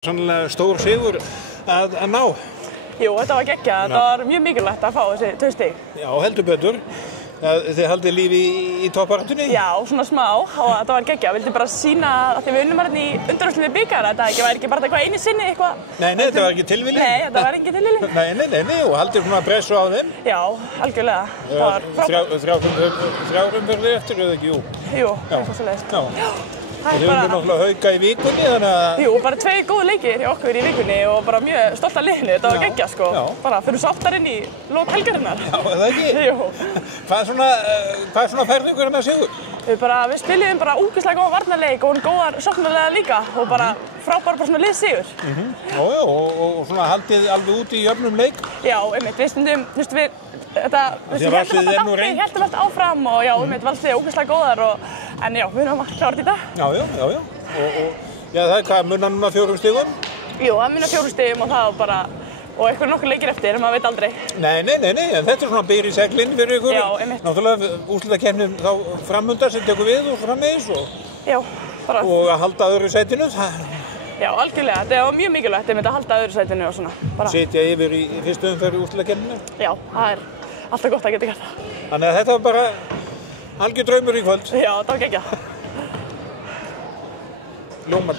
Sannlega stór sigur að ná. Jú, þetta var geggjað. Þetta var mjög mikilvægt að fá þessi 2 stig. Já, heldur betur. Þið haldið lífi í toppbaráttunni? Já, svona smá og þetta var geggjað. Vildi bara sýna að því við unnum hérna í undanúrslitum bikar að þetta væri ekki bara eitthvað einu sinni eitthvað. Nei, þetta var ekki tilviljun. Nei, þetta var ekki tilviljun. Nei, og haldið svona pressu á þeim? Já, algjörlega. Það var frábært. Þrjár umferðir eftir, eða ekki, jú? Jú, eitthvað svoleiðist. Já. Þið höfum náttúrulega Hauka í vikunni, þannig að... Jú, bara 2 góðu leikir hjá okkur í vikunni og bara mjög stolt af liðinu. Þetta var geggjað, sko. Já. Bara fyrir sáttar inn í lok helgarinnar. Já, það ekki? Jú. Hvað svona færði ykkur hérna sigur? Við spiliðum bara úkislega góða varnarleik og góðar sóknarlega líka og bara frábæra svona liðsigur. Já, og svona haldið alveg út í jöfnum leik? Já, einmitt. Við stundum, við héldum alltaf áfram og já, valsliðið úkislega góðar en já, við erum klárt í dag. Já. Og það er hvað, munar núna 4 stigum? Jú, það munar 4 stigum og það bara, og eitthvað nokkur leikir eftir, maður veit aldrei. Nei, en þetta er svona byr í seglinn fyrir ykkur. Já, einmitt. Náttúrulega úrslitakeppnin þá framundar sem tekur við og framvegis Já, bara. Og að halda öðru sætinu. Já, algjörlega. Þetta var mjög mikilvægt að halda öðru sætinu og svona. Sitja yfir í fyrstu umferð úrslitakeppnina. Já, það er alltaf gott að geta gert það. Þannig að þetta var bara algjör draumur í kvöld. Já, það var geggjað. Ljómandi.